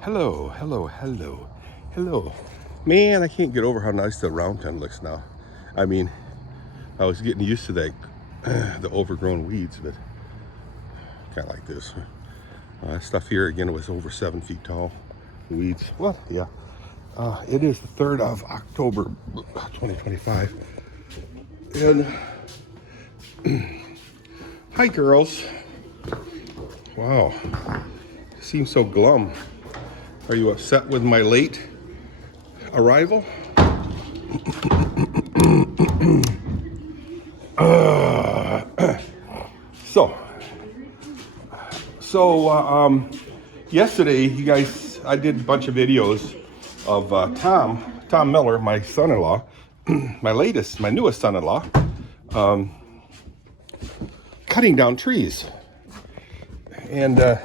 Hello, hello, hello, hello. Man, I can't get over how nice the round pen looks now. I mean, I was getting used to that, the overgrown weeds, but kind of like this. Stuff here, again, it was over 7 feet tall. Weeds, what? Yeah. It is the 3rd of October, 2025. And, hi girls. Wow, seem so glum. Are you upset with my late arrival? Yesterday, you guys, I did a bunch of videos of Tom Miller, my son-in-law, my newest son-in-law, cutting down trees. And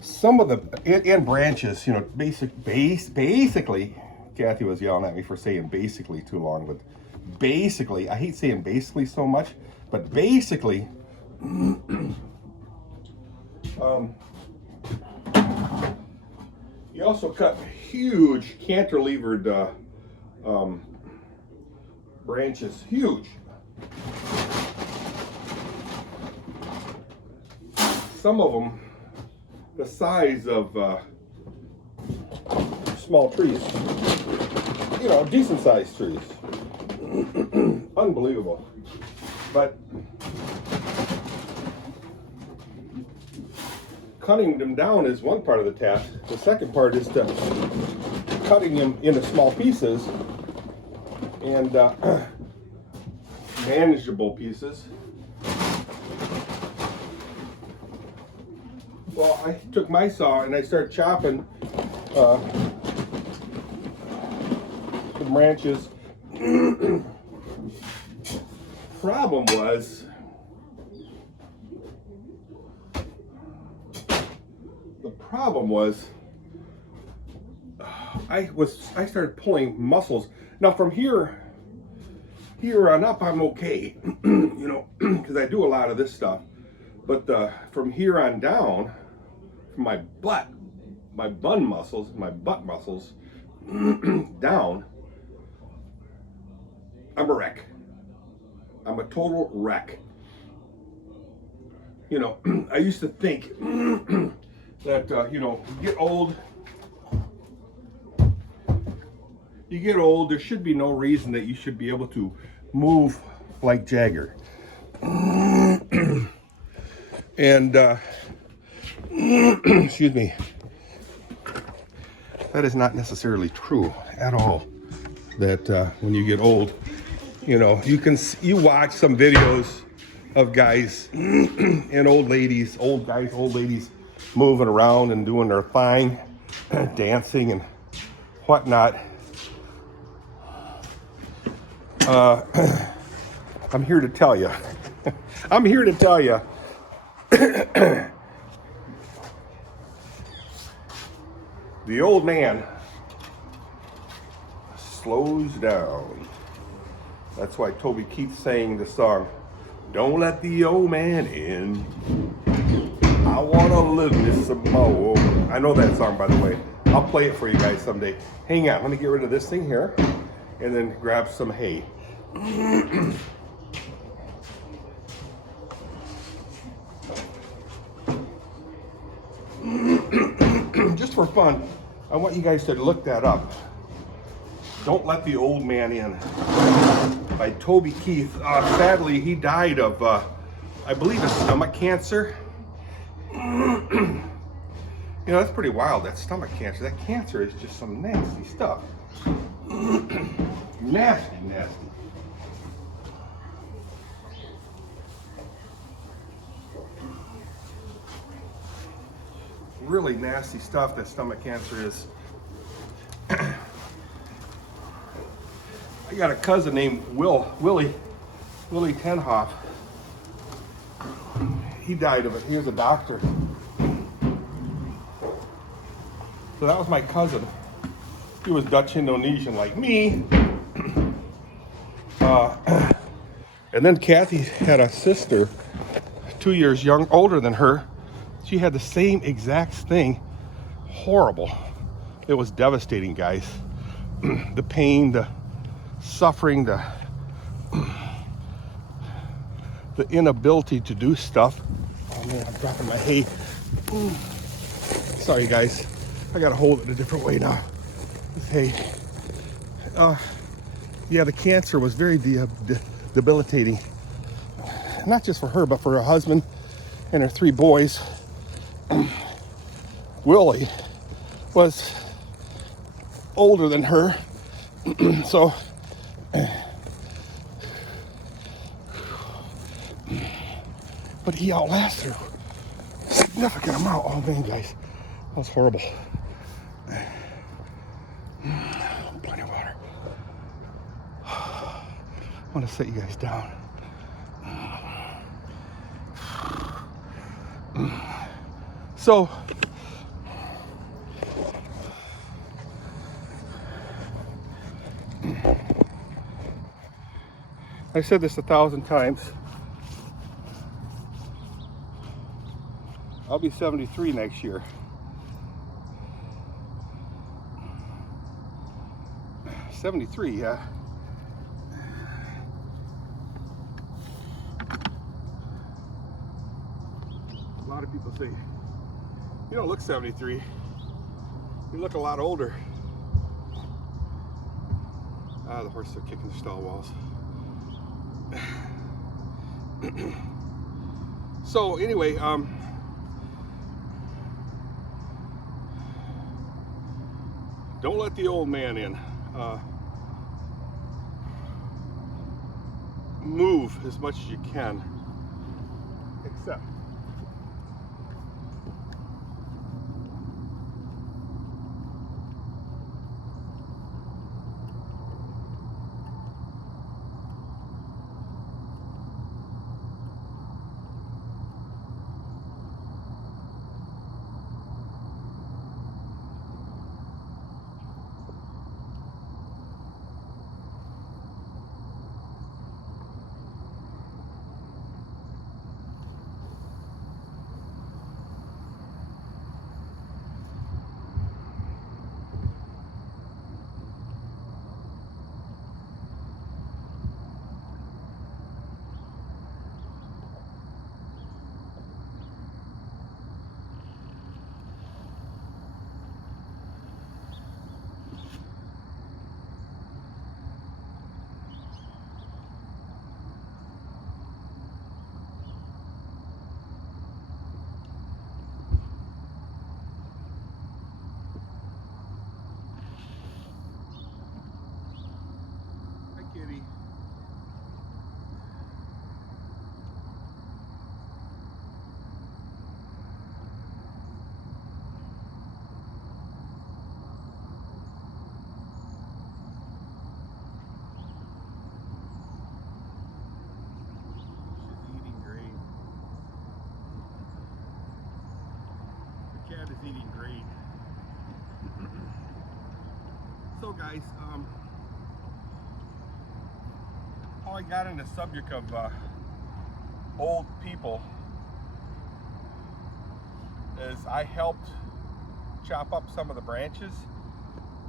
some of the, and branches, you know, basically, Kathy was yelling at me for saying basically too long, but basically, I hate saying basically so much, but basically, he also cut huge cantilevered branches, huge. Some of them the size of small trees, you know, decent sized trees. Unbelievable. But cutting them down is one part of the task. The second part is to cutting them into small pieces and manageable pieces. Well, I took my saw and I started chopping the branches. Problem was, I started pulling muscles. Now from here on up, I'm okay, you know, because I do a lot of this stuff. But from here on down, from my butt muscles down, I'm a wreck. I'm a total wreck. You know, I used to think that, you know, you get old, there should be no reason that you should be able to move like Jagger. And, excuse me, that is not necessarily true at all. That when you get old, you know, you watch some videos of guys and old ladies moving around and doing their thing, dancing and whatnot. I'm here to tell you. The old man slows down. That's why Toby keeps saying the song, "Don't let the old man in. I wanna live this some more." I know that song, by the way. I'll play it for you guys someday. Hang on, let me get rid of this thing here and then grab some hay. Just for fun, I want you guys to look that up. "Don't Let the Old Man In" by Toby Keith. Sadly, he died of, I believe, stomach cancer. You know, that's pretty wild, that stomach cancer. That cancer is just some nasty stuff. Nasty. Really nasty stuff that stomach cancer is. I got a cousin named Willie Haaf. He died of it. He was a doctor. So that was my cousin. He was Dutch Indonesian like me. And then Kathy had a sister 2 years older than her. She had the same exact thing. Horrible. It was devastating, guys. The pain, the suffering, the inability to do stuff. Oh man, I'm dropping my hay. Sorry guys, I gotta hold it a different way now. This hay. Yeah, the cancer was very debilitating. Not just for her, but for her husband and her 3 boys. Willie was older than her, so but he outlasted her a significant amount. Oh man, guys, that was horrible. Plenty of water. I want to set you guys down. So I said this 1,000 times. I'll be 73 next year. 73, yeah. A lot of people say, you don't look 73. You look a lot older. Ah, the horses are kicking the stall walls. So anyway, don't let the old man in. Move as much as you can, except kitty. She's eating great. The cat is eating great. So guys, how I got into the subject of old people is I helped chop up some of the branches,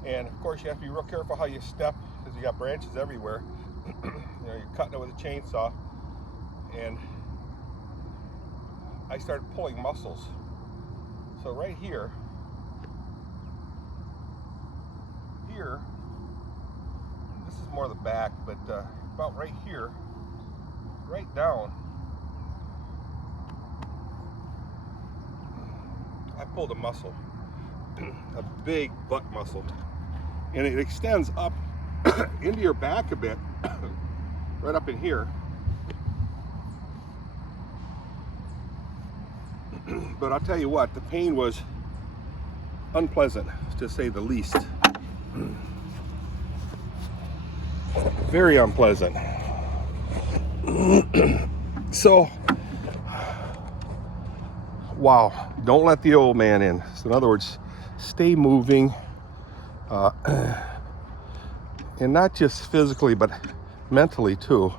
and of course you have to be real careful how you step because you got branches everywhere. You know, you're cutting it with a chainsaw, and I started pulling muscles. So right here, this is more the back, but about right here, right down, I pulled a muscle, a big butt muscle, and it extends up into your back a bit, right up in here. But I'll tell you what, the pain was unpleasant, to say the least. Very unpleasant. So, wow, don't let the old man in. So in other words, stay moving, and not just physically, but mentally too.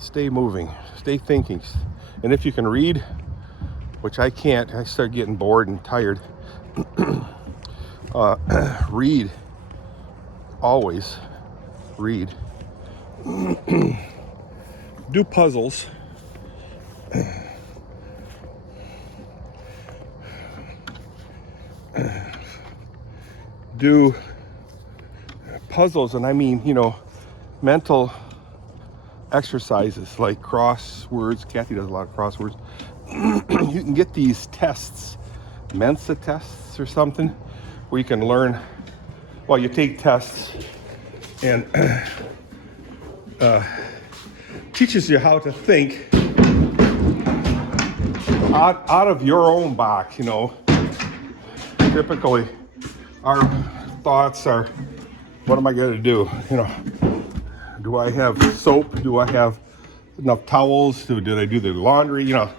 Stay moving, stay thinking. And if you can read, which I can't, I start getting bored and tired. Read, always read. Do puzzles. Do puzzles, and I mean, you know, mental exercises like crosswords. Kathy does a lot of crosswords. You can get these tests, Mensa tests or something, where you can learn. Well, you take tests and teaches you how to think out of your own box. You know, typically our thoughts are, what am I going to do? You know, do I have soap? Do I have enough towels? Did I do the laundry? You know,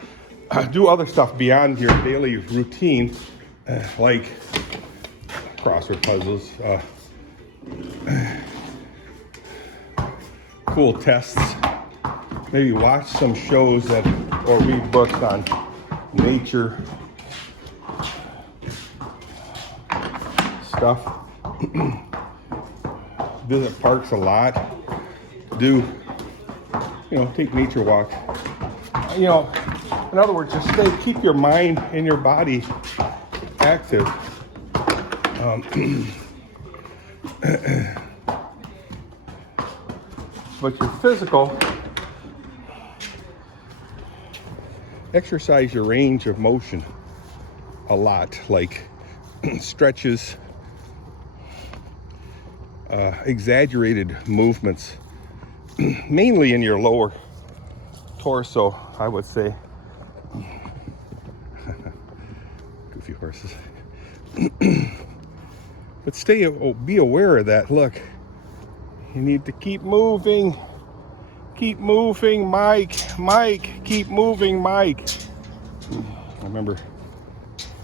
do other stuff beyond your daily routine, like crossword puzzles, cool tests. Maybe watch some shows or read books on nature stuff. Visit parks a lot. Do, you know, take nature walks. You know, in other words, just keep your mind and your body active. But your physical, exercise your range of motion a lot, like stretches, exaggerated movements, mainly in your lower torso, I would say. Goofy horses. But be aware of that. Look, you need to keep moving. Keep moving, Mike. Mike, keep moving, Mike. I remember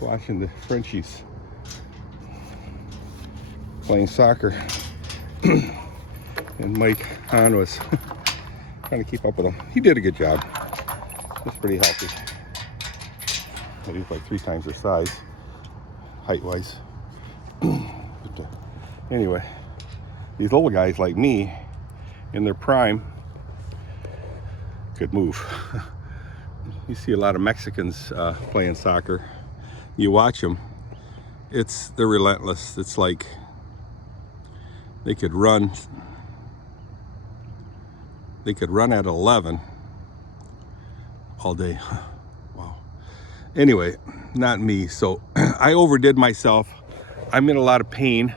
watching the Frenchies playing soccer. And Mike Hahn was trying to keep up with him. He did a good job. He was pretty healthy. But he's like 3 times their size, height-wise. But, anyway, these little guys like me, in their prime, could move. You see a lot of Mexicans playing soccer. You watch them, they're relentless. It's like they could run at 11 all day. Wow. Anyway, not me. So I overdid myself. I'm in a lot of pain.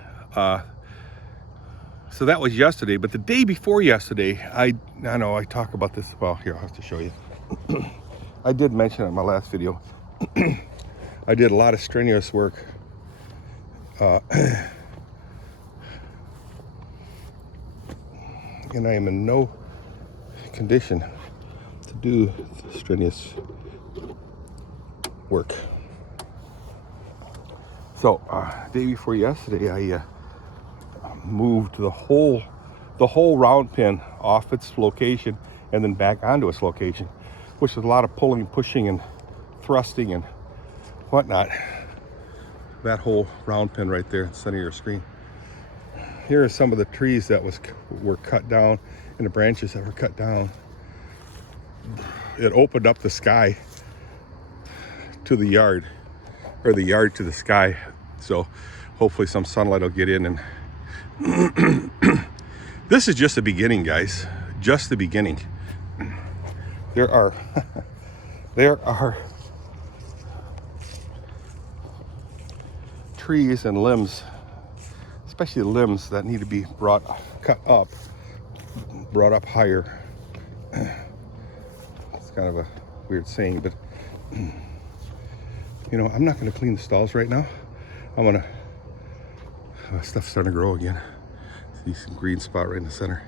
So that was yesterday, but the day before yesterday, I know I talk about this. Well, here, I'll have to show you. I did mention it in my last video. I did a lot of strenuous work. And I am in no condition to do strenuous work. So, day before yesterday, I moved the whole round pin off its location and then back onto its location, which is a lot of pulling, pushing, and thrusting and whatnot. That whole round pin right there in the center of your screen. Here are some of the trees that were cut down and the branches that were cut down. It opened up the sky to the yard, or the yard to the sky. So hopefully some sunlight will get in. And this is just the beginning, guys. Just the beginning. There are trees and limbs, especially limbs, that need to be brought up higher. It's kind of a weird saying, but you know, I'm not going to clean the stalls right now. I'm gonna stuff's starting to grow again. See some green spot right in the center.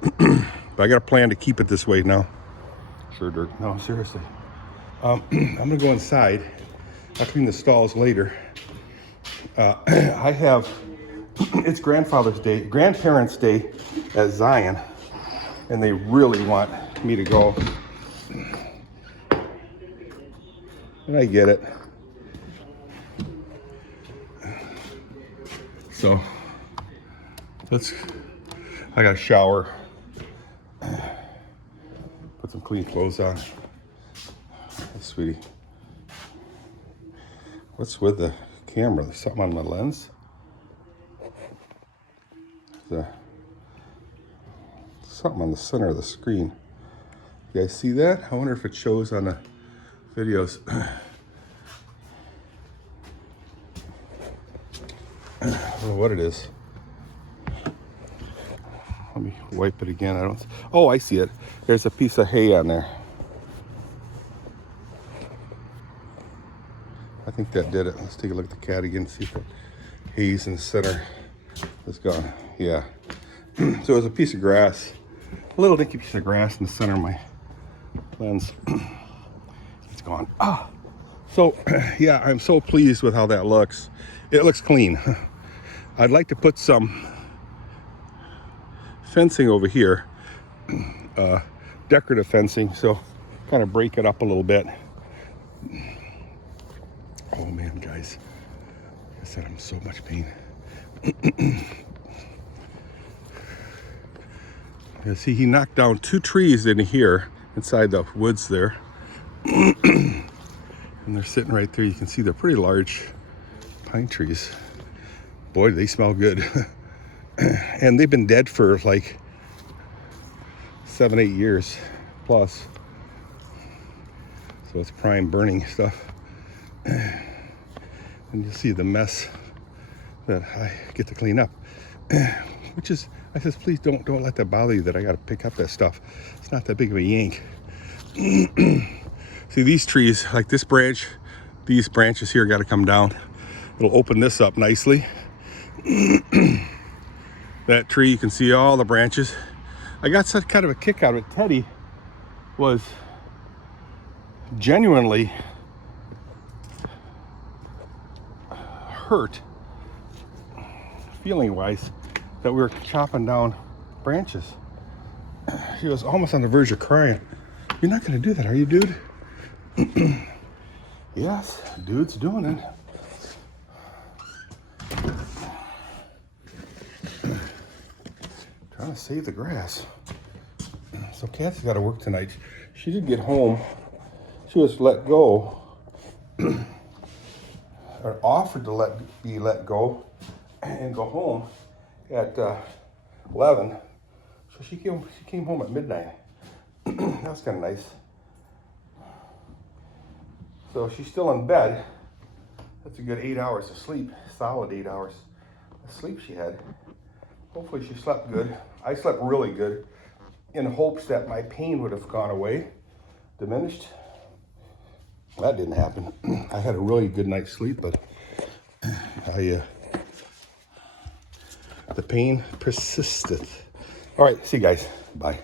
But I got a plan to keep it this way now. Sure, Dirk. No, seriously. I'm gonna go inside. I'll clean the stalls later. I have, it's Grandparents' Day at Zion, and they really want me to go. And I get it. So I got to shower, put some clean clothes on. Hey, sweetie, what's with the camera? There's something on my lens. Something on the center of the screen. You guys see that? I wonder if it shows on the videos. I don't know what it is. Let me wipe it again. I don't. Oh, I see it. There's a piece of hay on there. I think that did it. Let's take a look at the cat again. See if the hay's in the center is gone. Yeah. So it was a piece of grass, a little dinky piece of grass in the center of my lens. It's gone. Ah. So yeah, I'm so pleased with how that looks. It looks clean. I'd like to put some fencing over here, decorative fencing, so kind of break it up a little bit. Oh man, guys, like I said, I'm in so much pain. You see, he knocked down 2 trees in here, inside the woods there. And they're sitting right there. You can see they're pretty large pine trees. Boy, they smell good. And they've been dead for like 7-8 years plus. So it's prime burning stuff. And you'll see the mess that I get to clean up. Which is, I says, please don't let that bother you that I got to pick up that stuff. It's not that big of a yank. See, these trees, like this branch, these branches here got to come down. It'll open this up nicely. That tree, you can see all the branches. I got such kind of a kick out of it. Teddy was genuinely hurt, feeling wise, that we were chopping down branches. He was almost on the verge of crying. You're not going to do that, are you, dude? Yes, dude's doing it. Trying to save the grass. So Kathy's got to work tonight. She did get home. She was let go, or offered to be let go and go home at 11. So she came home at midnight. That was kind of nice. So she's still in bed. That's a good 8 hours of sleep, solid 8 hours of sleep she had. Hopefully she slept good. I slept really good in hopes that my pain would have gone away, diminished. That didn't happen. I had a really good night's sleep, but the pain persisted. All right, see you guys. Bye.